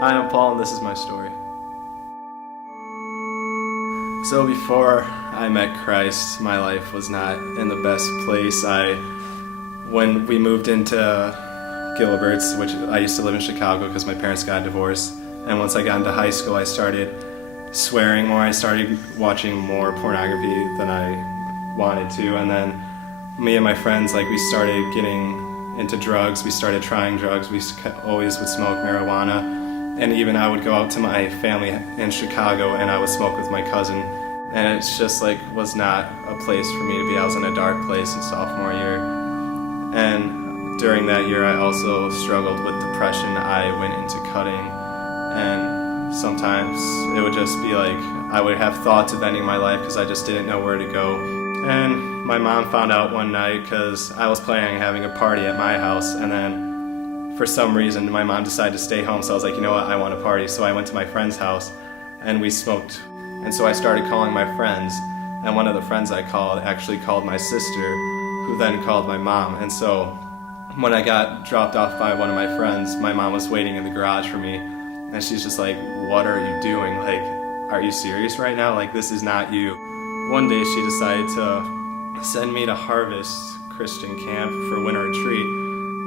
Hi, I'm Paul, and this is my story. So before I met Christ, my life was not in the best place. When we moved into Gilbert's, which I used to live in Chicago because my parents got divorced, and once I got into high school, I started swearing more. I started watching more pornography than I wanted to, and then me and my friends, we started getting into drugs. We started trying drugs. We always would smoke marijuana. And even I would go out to my family in Chicago and I would smoke with my cousin. And it's just was not a place for me to be. I was in a dark place in sophomore year. And during that year I also struggled with depression. I went into cutting, and sometimes it would just be I would have thoughts of ending my life because I just didn't know where to go. And my mom found out one night because I was planning on having a party at my house, and then for some reason, my mom decided to stay home, so I was like, you know what, I want to party. So I went to my friend's house, and we smoked. And so I started calling my friends, and one of the friends I called actually called my sister, who then called my mom. And so when I got dropped off by one of my friends, my mom was waiting in the garage for me, and she's just like, what are you doing? Are you serious right now? This is not you. One day she decided to send me to Harvest Christian Camp for winter retreat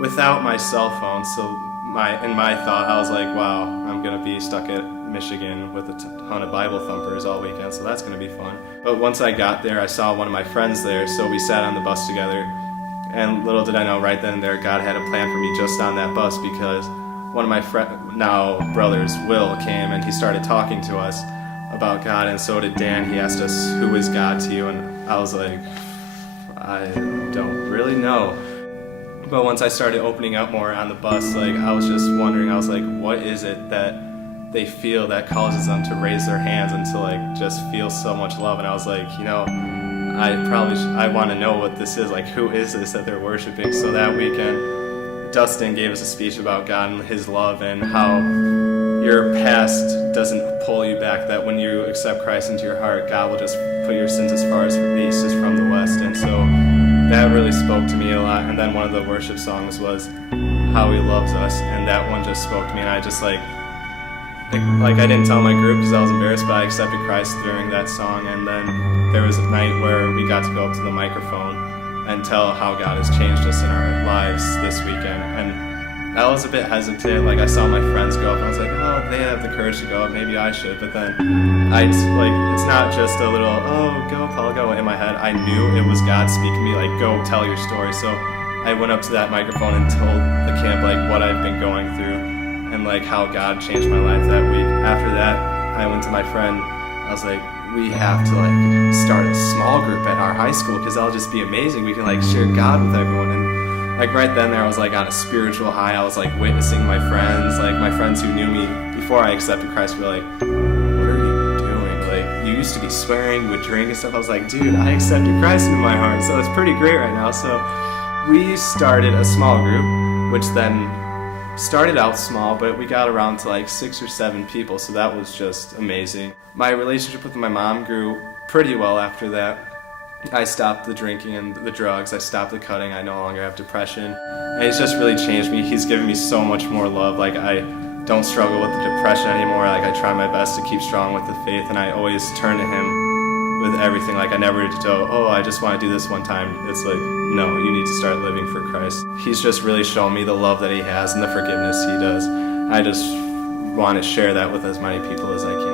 without my cell phone. So in my thought, I was like, wow, I'm gonna be stuck at Michigan with a ton of Bible thumpers all weekend, so that's gonna be fun. But once I got there, I saw one of my friends there, so we sat on the bus together. And little did I know, right then and there, God had a plan for me just on that bus, because one of my now brothers, Will, came and he started talking to us about God, and so did Dan. He asked us, who is God to you? And I was like, I don't really know. But once I started opening up more on the bus, I was just wondering, I was like, what is it that they feel that causes them to raise their hands and to just feel so much love? And I was like, I want to know what this is. Who is this that they're worshiping? So that weekend, Dustin gave us a speech about God and his love and how your past doesn't pull you back, that when you accept Christ into your heart, God will just put your sins as far as the east is from the west. And so that really spoke to me a lot. And then one of the worship songs was How He Loves Us, and that one just spoke to me. And I just I didn't tell my group because I was embarrassed, but I accepted Christ during that song. And then there was a night where we got to go up to the microphone and tell how God has changed us in our lives this weekend. And I was a bit hesitant. I saw my friends go up, and I was like, oh, they have the courage to go up, maybe I should. But then it's not just a little, oh, go, Paul, go, in my head. I knew it was God speaking to me, go tell your story. So I went up to that microphone and told the camp, what I've been going through and, how God changed my life that week. After that, I went to my friend. I was like, we have to, start a small group at our high school because that'll just be amazing. We can, share God with everyone. And right then there, I was on a spiritual high. I was witnessing my friends who knew me before I accepted Christ were like, what are you doing? You used to be swearing, you would drink and stuff. I was like, dude, I accepted Christ into my heart, so it's pretty great right now. So we started a small group, which then started out small, but we got around to 6 or 7 people, so that was just amazing. My relationship with my mom grew pretty well after that. I stopped the drinking and the drugs, I stopped the cutting, I no longer have depression. And he's just really changed me. He's given me so much more love. I don't struggle with the depression anymore. I try my best to keep strong with the faith, and I always turn to him with everything. I never go, oh, I just want to do this one time. It's no, you need to start living for Christ. He's just really shown me the love that he has and the forgiveness he does. I just want to share that with as many people as I can.